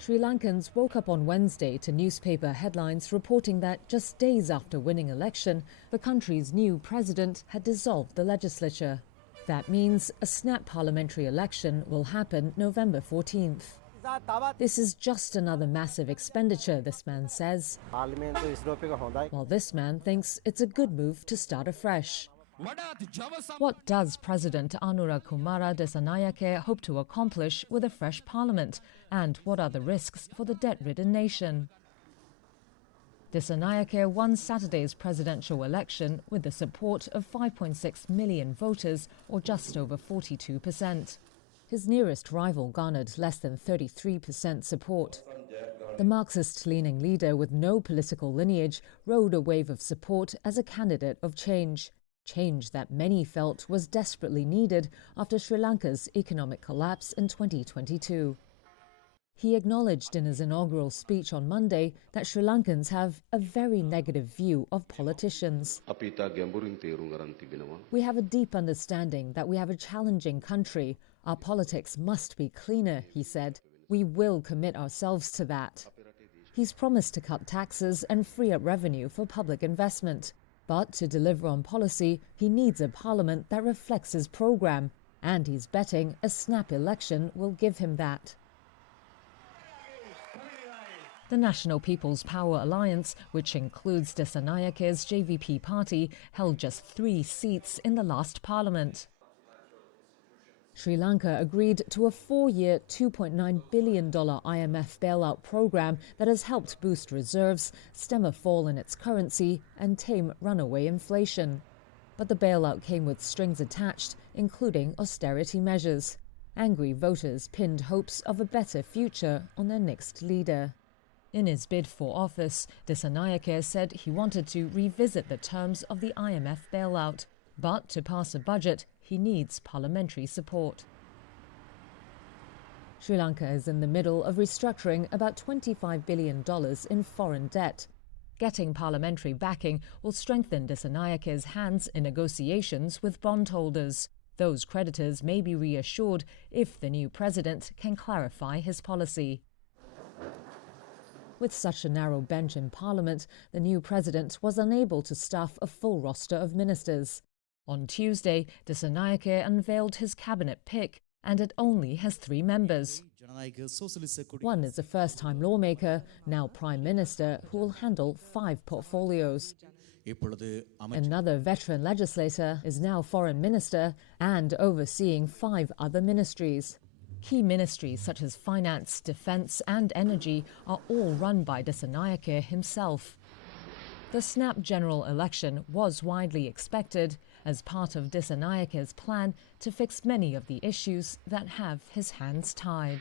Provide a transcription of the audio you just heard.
Sri Lankans woke up on Wednesday to newspaper headlines reporting that just days after winning election, the country's new president had dissolved the legislature. That means a snap parliamentary election will happen November 14th. This is just another massive expenditure, this man says, while this man thinks it's a good move to start afresh. What does President Anura Kumara Dissanayake hope to accomplish with a fresh parliament, and what are the risks for the debt-ridden nation? Dissanayake won Saturday's presidential election with the support of 5.6 million voters, or just over 42%. His nearest rival garnered less than 33% support. The Marxist-leaning leader with no political lineage rode a wave of support as a candidate of change. Change that many felt was desperately needed after Sri Lanka's economic collapse in 2022. He acknowledged in his inaugural speech on Monday that Sri Lankans have a very negative view of politicians. We have a deep understanding that we have a challenging country. Our politics must be cleaner, he said. We will commit ourselves to that. He's promised to cut taxes and free up revenue for public investment. But to deliver on policy, he needs a parliament that reflects his program, and he's betting a snap election will give him that. The National People's Power Alliance, which includes Dissanayake's JVP party, held just 3 seats in the last parliament. Sri Lanka agreed to a 4-year, $2.9 billion IMF bailout program that has helped boost reserves, stem a fall in its currency, and tame runaway inflation. But the bailout came with strings attached, including austerity measures. Angry voters pinned hopes of a better future on their next leader. In his bid for office, Dissanayake said he wanted to revisit the terms of the IMF bailout. But to pass a budget, he needs parliamentary support. Sri Lanka is in the middle of restructuring about $25 billion in foreign debt. Getting parliamentary backing will strengthen Dissanayake's hands in negotiations with bondholders. Those creditors may be reassured if the new president can clarify his policy. With such a narrow bench in parliament, the new president was unable to staff a full roster of ministers. On Tuesday, Dissanayake unveiled his cabinet pick, and it only has 3 members. One is a first-time lawmaker, now Prime Minister, who will handle 5 portfolios. Another veteran legislator is now Foreign Minister and overseeing 5 other ministries. Key ministries such as Finance, Defence and Energy are all run by Dissanayake himself. The snap general election was widely expected as part of Dissanayake's plan to fix many of the issues that have his hands tied.